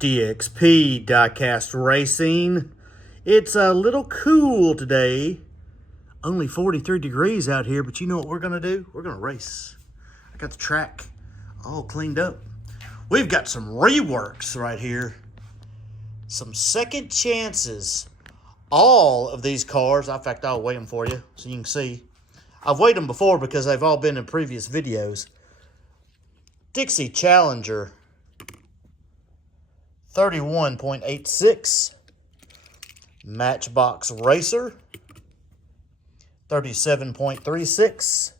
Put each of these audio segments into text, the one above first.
DXP Diecast Racing. It's a little cool today. Only 43 degrees out here, but you know what we're going to do? We're going to race. I got the track all cleaned up. We've got some reworks right here. Some second chances. All of these cars, in fact, I'll weigh them for you so you can see. I've weighed them before because they've all been in previous videos. Dixie Challenger, 31.86. Matchbox Racer, 37.36.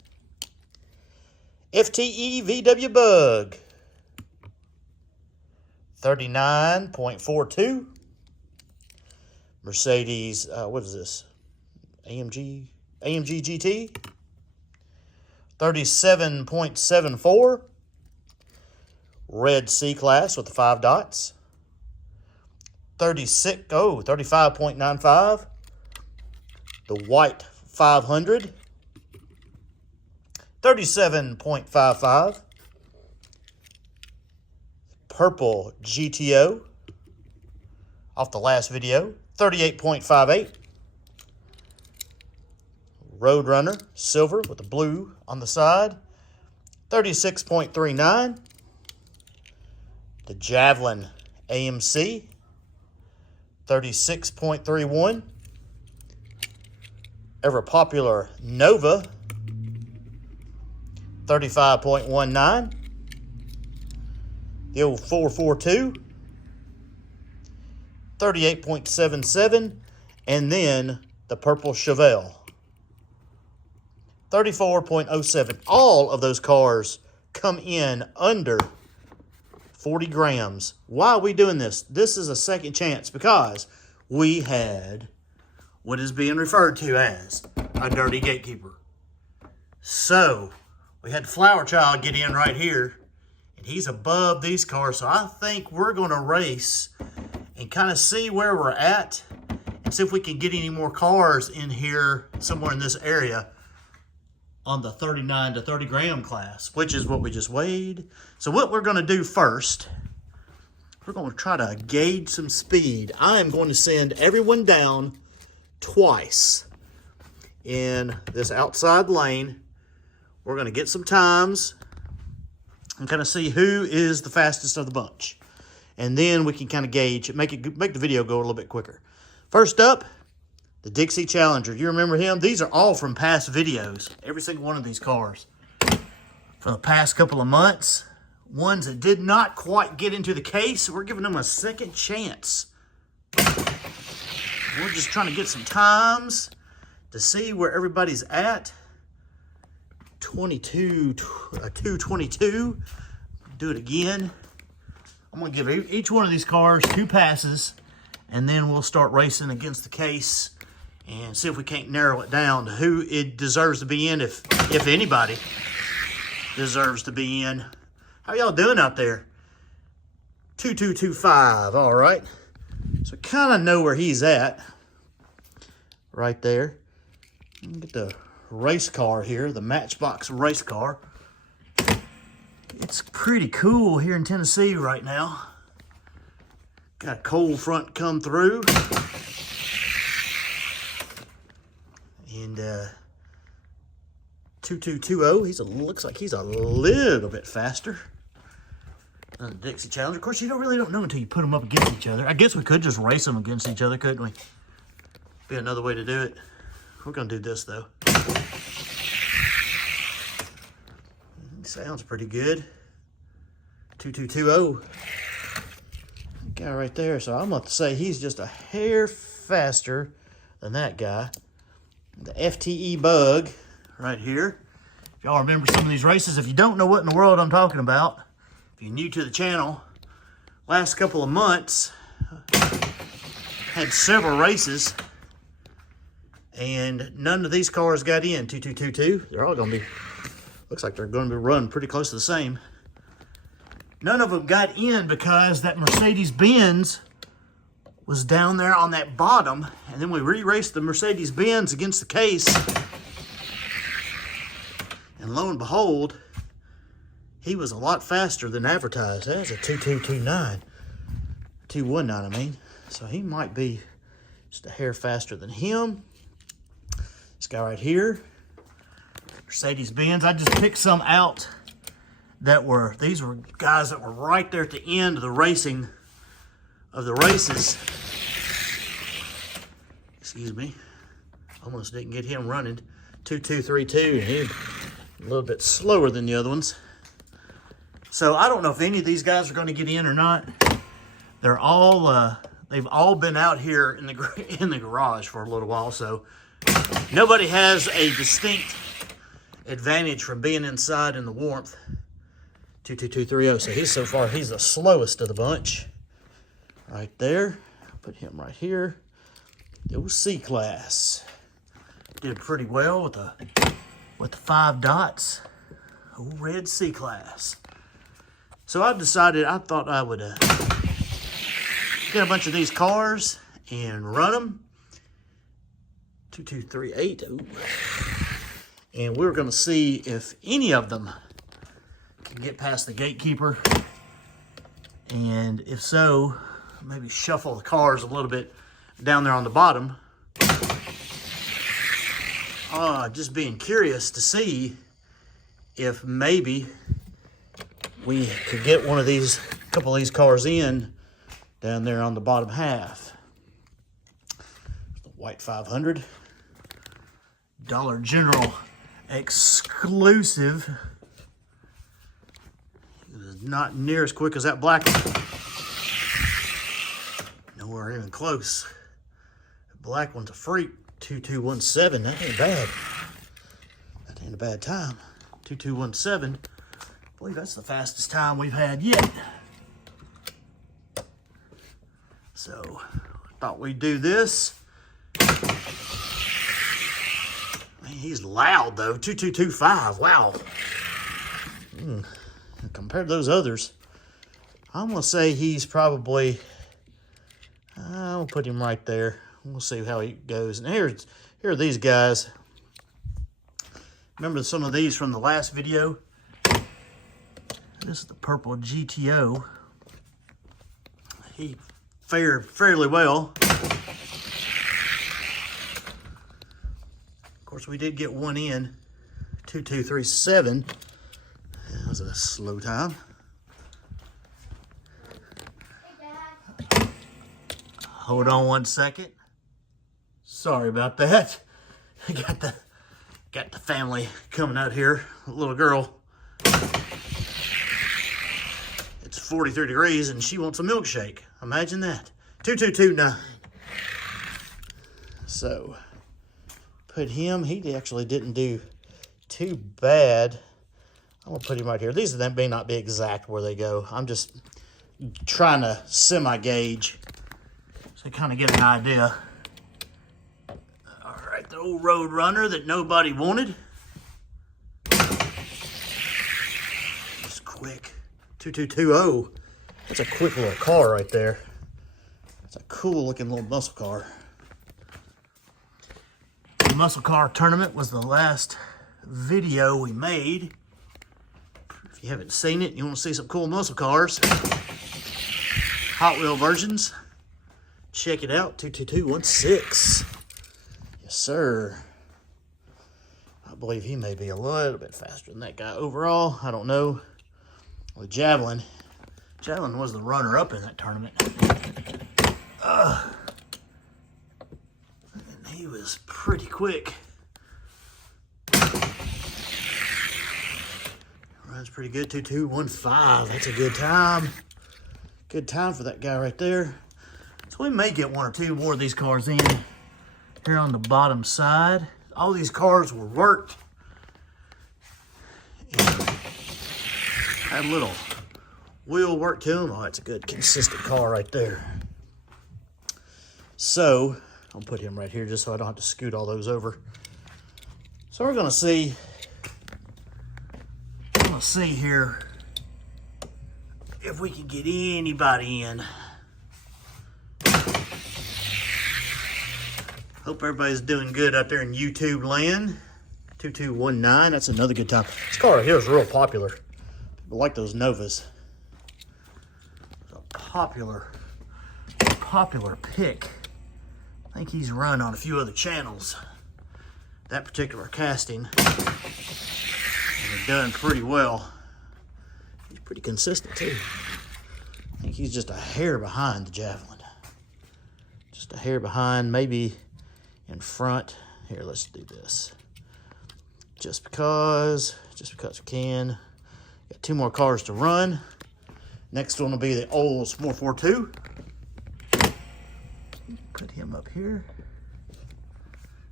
FTE VW Bug, 39.42. Mercedes, what is this? AMG GT, 37.74. Red C-Class with the 5 dots, 35.95. The white 500, 37.55. Purple GTO off the last video, 38.58. Roadrunner silver with the blue on the side, 36.39. The Javelin AMC, 36.31. Ever popular Nova, 35.19. The old 442, 38.77. And then the purple Chevelle, 34.07. All of those cars come in under 40 grams. Why are we doing this? This is a second chance because we had what is being referred to as a dirty gatekeeper. So we had Flower Child get in right here, and he's above these cars. So I think we're going to race and kind of see where we're at and see if we can get any more cars in here somewhere in this area on the 39 to 30 gram class, which is what we just weighed. So what we're going to do first, we're going to try to gauge some speed. I am going to send everyone down twice in this outside lane. We're going to get some times and kind of see who is the fastest of the bunch. And then we can kind of gauge, make the video go a little bit quicker. First up, the Dixie Challenger. You remember him? These are all from past videos. Every single one of these cars from the past couple of months. Ones that did not quite get into the case, we're giving them a second chance. We're just trying to get some times to see where everybody's at. 222. Do it again. I'm going to give each one of these cars 2 passes, and then we'll start racing against the case and see if we can't narrow it down to who it deserves to be in, if anybody deserves to be in. How y'all doing out there? 2225, all right. So kind of know where he's at right there. Get the race car here, the Matchbox race car. It's pretty cool here in Tennessee right now. Got a cold front come through. And 2220, looks like he's a little bit faster than the Dixie Challenger. Of course, you really don't know until you put them up against each other. I guess we could just race them against each other, couldn't we? Be another way to do it. We're going to do this, though. Sounds pretty good. 2220. Guy right there. So I'm going to say he's just a hair faster than that guy. The FTE Bug right here. If y'all remember some of these races, if you don't know what in the world I'm talking about, if you're new to the channel, last couple of months, had several races, and none of these cars got in. 2222. They're all going to be, looks like they're going to be run pretty close to the same. None of them got in because that Mercedes-Benz was down there on that bottom, and then we re-raced the Mercedes-Benz against the case, and lo and behold, he was a lot faster than advertised. That's a 2229. 219, I mean. So he might be just a hair faster than him. This guy right here, Mercedes-Benz. I just picked some out that were, these were guys that were right there at the end of the races. Excuse me. Almost didn't get him running. 2232, and he's a little bit slower than the other ones. So I don't know if any of these guys are going to get in or not. They're all, they've all been out here in the garage for a little while, so nobody has a distinct advantage from being inside in the warmth. 22230, so he's the slowest of the bunch. Right there. Put him right here. It was C-Class. Did pretty well with the 5 dots. Old red C-Class. So I've decided, I thought I would get a bunch of these cars and run them. 2238. Ooh. And we're going to see if any of them can get past the gatekeeper. And if so, maybe shuffle the cars a little bit down there on the bottom. Just being curious to see if maybe we could get one of these, a couple of these cars in down there on the bottom half. The white 500. Dollar General exclusive. It is not near as quick as that black one. Nowhere even close. The black one's a freak. 2217. That ain't bad. That ain't a bad time. 2217. I believe that's the fastest time we've had yet. So, I thought we'd do this. Man, he's loud though. 2225. Wow. Compared to those others, I'm going to say he's probably, I'll put him right there. We'll see how he goes. And here are these guys. Remember some of these from the last video? This is the purple GTO. He fared fairly well. Of course, we did get one in. 2237. That was a slow time. Hold on one second. Sorry about that. I got the family coming out here. A little girl. It's 43 degrees and she wants a milkshake. Imagine that. 2229. So, put him. He actually didn't do too bad. I'm going to put him right here. These may not be exact where they go. I'm just trying to semi-gauge so you kind of get an idea. All right, the old Road Runner that nobody wanted. It's quick. 2220. That's a quick little car right there. It's a cool looking little muscle car. The muscle car tournament was the last video we made. If you haven't seen it, you want to see some cool muscle cars, Hot Wheel versions, check it out. 22216. Yes, sir. I believe he may be a little bit faster than that guy overall. I don't know. With Javelin. Javelin was the runner-up in that tournament. And he was pretty quick. Runs pretty good. 2215. That's a good time. Good time for that guy right there. So we may get one or two more of these cars in here on the bottom side. All these cars were worked. And had a little wheel work to them. Oh, that's a good consistent car right there. So I'll put him right here just so I don't have to scoot all those over. So we're gonna see. Let's see here if we can get anybody in. Hope everybody's doing good out there in YouTube land. 2219, that's another good time. This car right here is real popular. People like those Novas. It's a popular popular pick. I think he's run on a few other channels. That particular casting, and done pretty well. He's pretty consistent too. I think he's just a hair behind the Javelin. Just a hair behind, maybe in front. Here, let's do this. Just because we can. Got 2 more cars to run. Next one will be the Olds 442. Put him up here.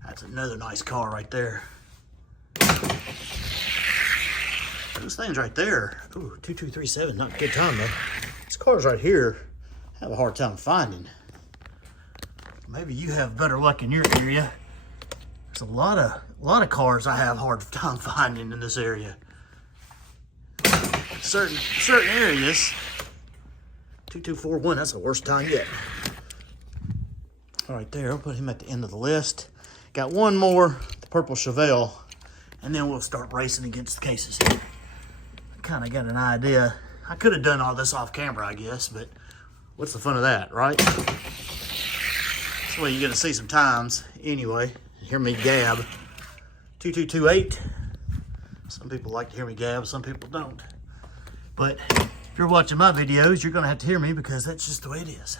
That's another nice car right there. Those things right there. Ooh, 2237, not a good time though. These cars right here, I have a hard time finding. Maybe you have better luck in your area. There's a lot of cars I have a hard time finding in this area. Certain areas. 2241, that's the worst time yet. All right, there, I'll put him at the end of the list. Got one more, the purple Chevelle, and then we'll start racing against the cases here. I kind of got an idea. I could have done all this off camera, I guess, but what's the fun of that, right? That's the way you're gonna see some times. Anyway, hear me gab. 2228. Some people like to hear me gab, some people don't. But if you're watching my videos, you're gonna have to hear me because that's just the way it is.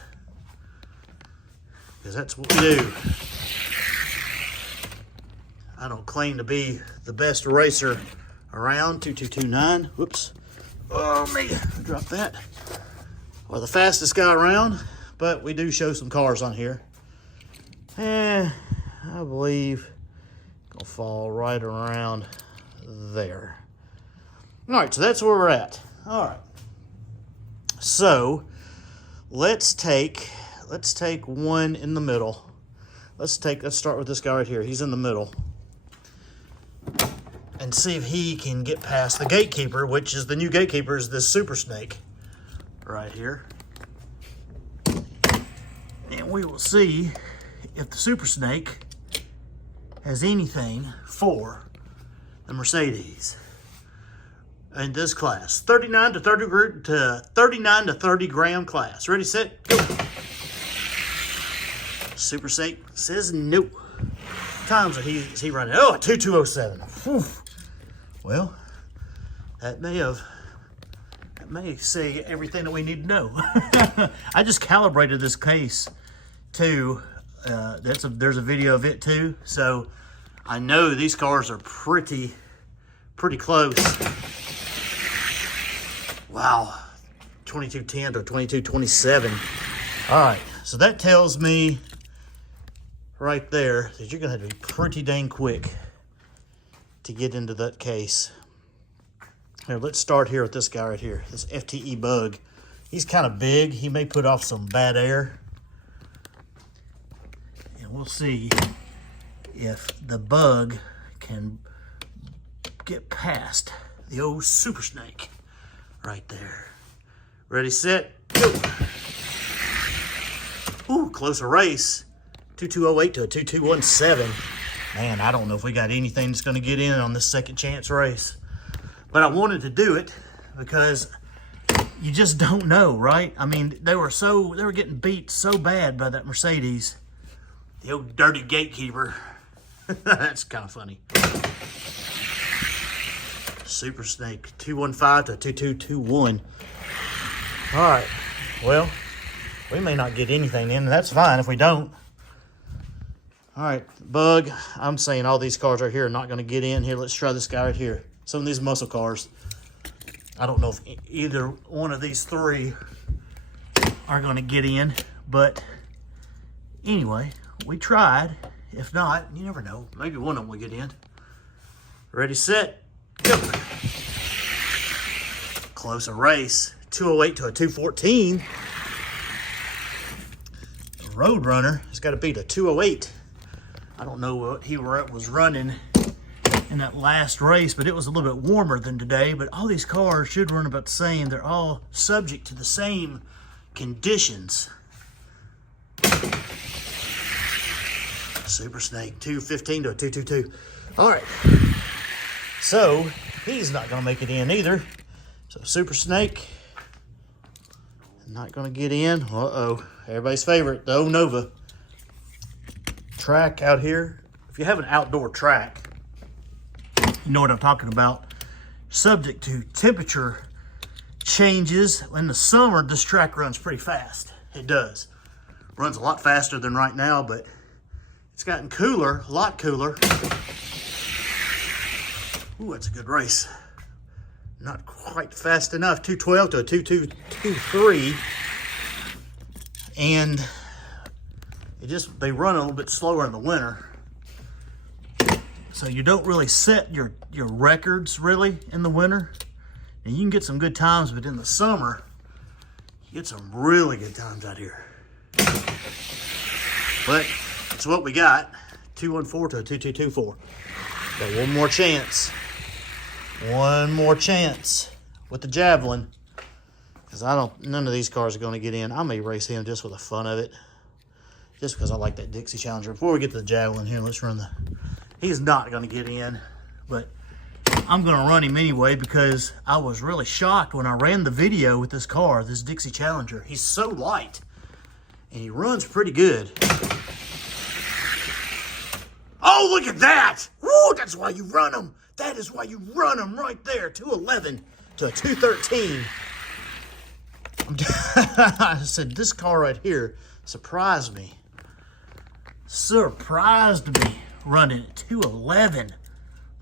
Because that's what we do. I don't claim to be the best racer around. 2229. Whoops. Oh, me. I dropped that. Or the fastest guy around. But we do show some cars on here. And I believe gonna fall right around there. All right, so that's where we're at. All right. So let's take one in the middle. Let's start with this guy right here. He's in the middle. And see if he can get past the gatekeeper, which is the new gatekeeper is this Super Snake right here. And we will see if the Super Snake has anything for the Mercedes in this class. 39 to 30 gram class. Ready, set, go. Super Snake says no. Times is he running? Oh, a 2207. Whew. Well, that may say everything that we need to know. I just calibrated this case too. There's a video of it too, so I know these cars are pretty close. Wow, 2210 to 2227. All right, so that tells me right there that you're gonna have to be pretty dang quick to get into that case. Here, let's start here with this guy right here, this FTE Bug. He's kind of big. He may put off some bad air. And we'll see if the Bug can get past the old Super Snake right there. Ready, set, go. Ooh, closer race. 2208 to a 2217. Man, I don't know if we got anything that's going to get in on this second chance race. But I wanted to do it because you just don't know, right? I mean, they were getting beat so bad by that Mercedes. The old dirty gatekeeper. That's kind of funny. Super Snake 215 to 2221. All right. Well, we may not get anything in. That's fine if we don't. All right, Bug, I'm saying all these cars right here are not going to get in. Here, let's try this guy right here. Some of these muscle cars. I don't know if either one of these three are going to get in. But anyway, we tried. If not, you never know. Maybe one of them will get in. Ready, set, go. Closer race. 208 to a 214. The Roadrunner has got to beat a 208. I don't know what he was running in that last race, but it was a little bit warmer than today. But all these cars should run about the same. They're all subject to the same conditions. Super Snake 215 to a 222. All right. So he's not going to make it in either. So Super Snake. Not going to get in. Uh-oh. Everybody's favorite, the O Nova. Track out here. If you have an outdoor track, you know what I'm talking about. Subject to temperature changes. In the summer, this track runs pretty fast. It does. Runs a lot faster than right now, but it's gotten cooler, a lot cooler. Ooh, that's a good race. Not quite fast enough. 212 to a 2223. And they run a little bit slower in the winter. So you don't really set your records really in the winter. And you can get some good times, but in the summer, you get some really good times out here. But it's what we got. 214 to a 2224. Got one more chance. One more chance with the Javelin. Because none of these cars are going to get in. I may race him just for the fun of it. Just because I like that Dixie Challenger. Before we get to the Javelin here, let's run the... He's not going to get in, but I'm going to run him anyway because I was really shocked when I ran the video with this car, this Dixie Challenger. He's so light, and he runs pretty good. Oh, look at that! Woo, that's why you run him. That is why you run him right there. 211 to a 213. I said, this car right here surprised me. Surprised me. Running at 211.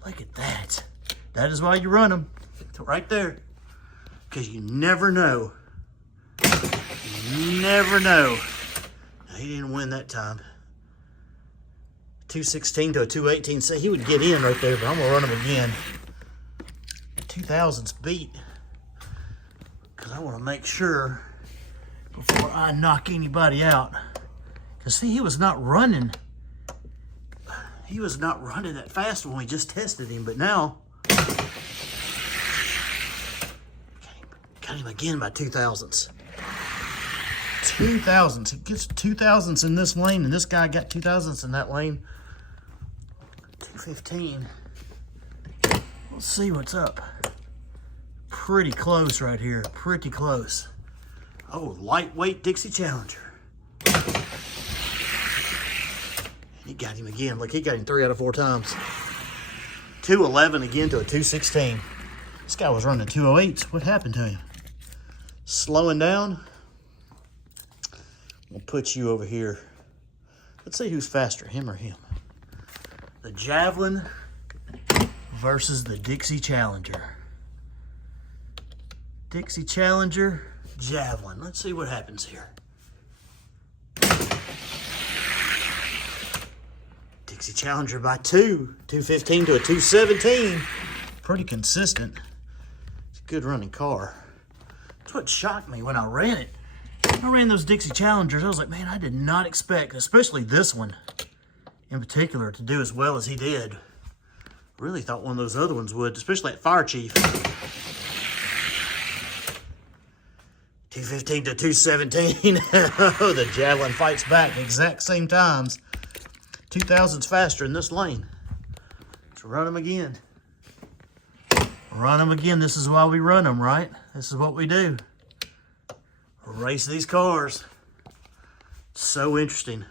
Look at that. That is why you run them. Right there. Because you never know. You never know. Now, he didn't win that time. 216 to a 218. So he would get in right there, but I'm going to run him again. 2000's beat. Because I want to make sure before I knock anybody out. Because see, he was not running. He was not running that fast when we just tested him, but now got him again by 2000s. 2000s. He gets 2000s in this lane, and this guy got 2000s in that lane. 215. Let's see what's up. Pretty close right here. Pretty close. Oh, lightweight Dixie Challenger. He got him again. Look, he got him 3 out of 4 times. 211 again to a 216. This guy was running 208s. What happened to him? Slowing down. We'll put you over here. Let's see who's faster, him or him. The Javelin versus the Dixie Challenger. Dixie Challenger, Javelin. Let's see what happens here. Dixie Challenger by 2. 215 to a 217. Pretty consistent. It's a good running car. That's what shocked me when I ran it. I ran those Dixie Challengers. I was like, man, I did not expect, especially this one in particular, to do as well as he did. Really thought one of those other ones would, especially at Fire Chief. 215 to 217. Oh, the Javelin fights back exact same times. 2000's faster in this lane. Let's run them again. Run them again. This is why we run them, right? This is what we do. Race these cars. So interesting.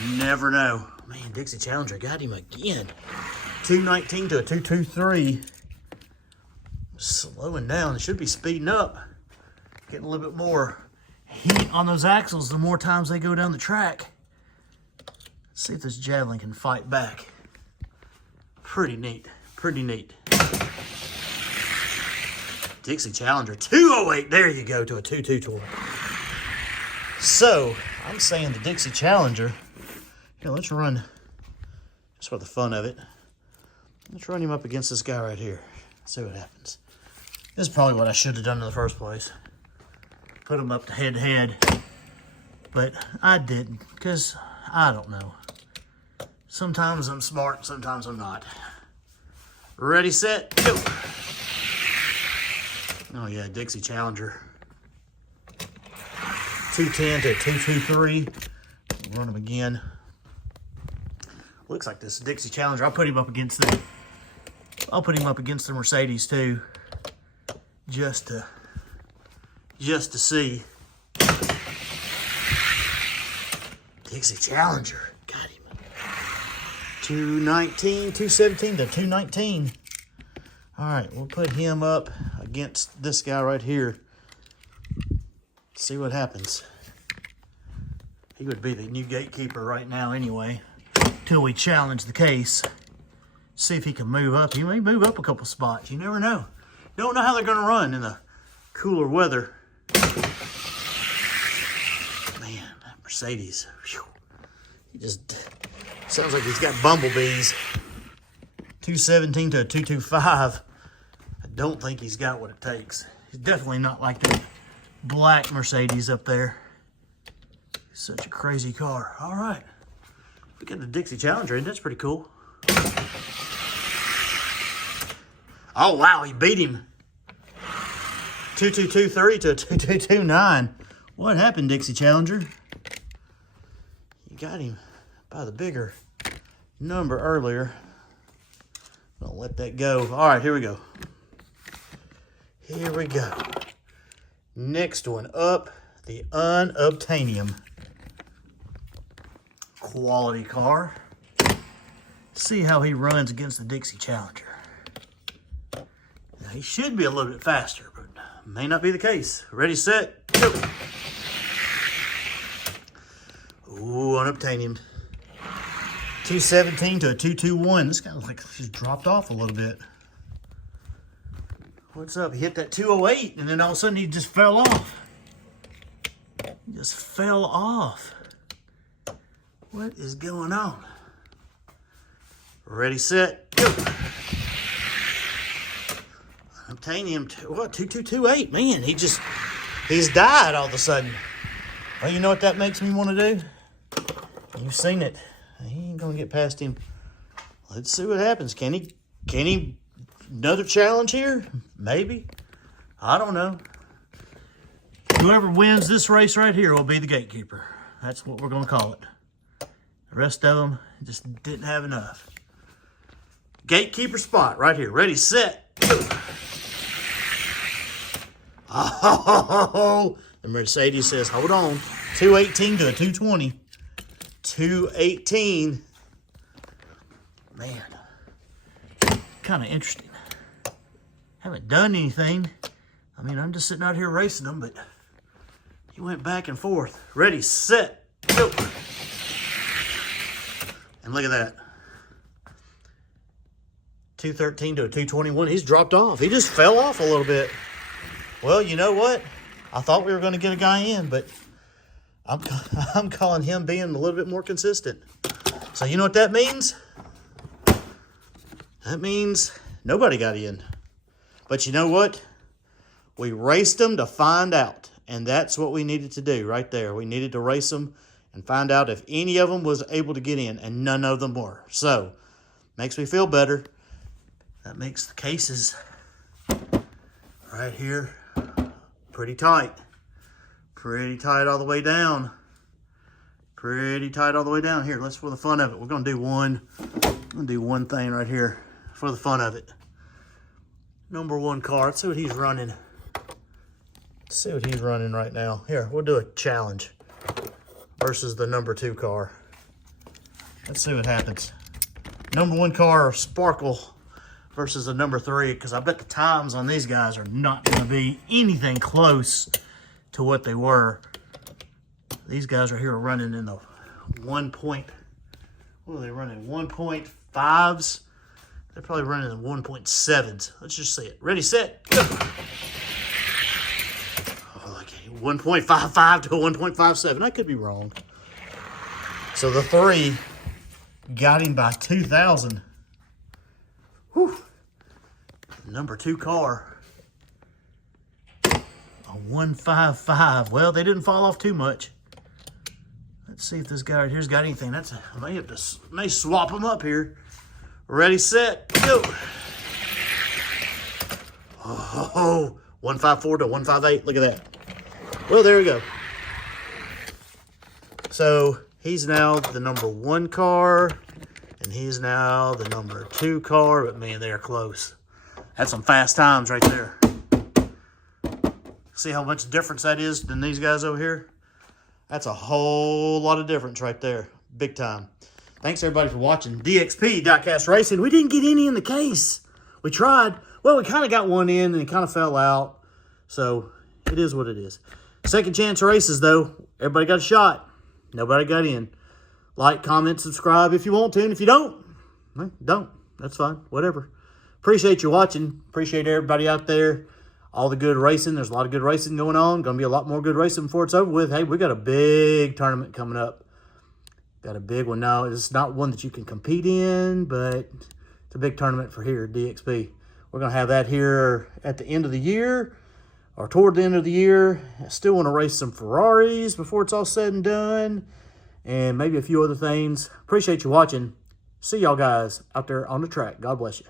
You never know. Man, Dixie Challenger got him again. 219 to a 223. Slowing down. It should be speeding up. Getting a little bit more heat on those axles the more times they go down the track. Let's see if this Javelin can fight back. Pretty neat. Pretty neat. Dixie Challenger 208. There you go, to a 224. So, I'm saying the Dixie Challenger. Here, let's run, just for the fun of it. Let's run him up against this guy right here. See what happens. This is probably what I should have done in the first place. Put him up to head-to-head. But I didn't, because I don't know. Sometimes I'm smart, sometimes I'm not. Ready, set, go. Oh yeah, Dixie Challenger. 210 to 223. Run him again. Looks like this Dixie Challenger. I'll put him up against the Mercedes too. Just to just to see. Dixie Challenger. Got him. 219, 217 to 219. All right, we'll put him up against this guy right here. See what happens. He would be the new gatekeeper right now anyway, till we challenge the case. See if he can move up. He may move up a couple spots. You never know. Don't know how they're going to run in the cooler weather. Man, that Mercedes. Whew. He just sounds like he's got bumblebees. 217 to a 225. I don't think he's got what it takes. He's definitely not like the black Mercedes up there. Such a crazy car. All right. We got the Dixie Challenger in. That's pretty cool. Oh, wow. He beat him. 2223 to 2229. What happened, Dixie Challenger? You got him by the bigger number earlier. Don't let that go. All right, here we go. Here we go. Next one up, the Unobtainium. Quality car. See how he runs against the Dixie Challenger. Now, he should be a little bit faster, but may not be the case. Ready, set, go. Ooh, Unobtainium. 217 to a 221. This guy looks like he's dropped off a little bit. What's up? He hit that 208, and then all of a sudden he just fell off. He just fell off. What is going on? Ready, set, go. Unobtainium, what, 2228? Man, he's died all of a sudden. Well, you know what that makes me want to do? You've seen it. He ain't gonna get past him. Let's see what happens. Can he another challenge here? Maybe. I don't know. Whoever wins this race right here will be the gatekeeper. That's what we're gonna call it. The rest of them just didn't have enough. Gatekeeper spot right here. Ready, set, go. Oh, the Mercedes says, hold on. 218 to a 220. 218. Man, kind of interesting. Haven't done anything. I mean, I'm just sitting out here racing them, but he went back and forth. Ready, set, go. And look at that. 213 to a 221. He's dropped off. He just fell off a little bit. Well, you know what? I thought we were going to get a guy in, but I'm calling him being a little bit more consistent. So you know what that means? That means nobody got in. But you know what? We raced them to find out. And that's what we needed to do right there. We needed to race them and find out if any of them was able to get in, and none of them were. So, makes me feel better. That makes the cases right here pretty tight. Pretty tight all the way down. Pretty tight all the way down. Here, let's, for the fun of it, we're going to do one thing right here for the fun of it. Number one car. Let's see what he's running. Let's see what he's running right now. Here, we'll do a challenge versus the number two car. Let's see what happens. Number one car, Sparkle, versus the number three, because I bet the times on these guys are not going to be anything close to what they were. These guys right here are running in the 1 point, what are they running, 1.5s? They're probably running in 1.7s. Let's just see it. Ready, set, go. Oh, okay, 1.55 to 1.57. I could be wrong. So the three got him by 2,000. Whew. Number two car. A 155. Well, they didn't fall off too much. Let's see if this guy right here's got anything. I may swap them up here. Ready, set, go. Oh, 154 to 158. Look at that. Well, there we go. So he's now the number one car, and he's now the number two car. But man, they are close. That's some fast times right there. See how much difference that is than these guys over here? That's a whole lot of difference right there. Big time. Thanks, everybody, for watching DXP, Diecast Racing. We didn't get any in the case. We tried. Well, we kind of got one in, and it kind of fell out. So, it is what it is. Second chance races, though. Everybody got a shot. Nobody got in. Like, comment, subscribe if you want to. And if you don't, don't. That's fine. Whatever. Appreciate you watching. Appreciate everybody out there. All the good racing. There's a lot of good racing going on. Going to be a lot more good racing before it's over with. Hey, we got a big tournament coming up. Got a big one now. It's not one that you can compete in, but it's a big tournament for here at DXP. We're going to have that here at the end of the year or toward the end of the year. I still want to race some Ferraris before it's all said and done, and maybe a few other things. Appreciate you watching. See y'all guys out there on the track. God bless you.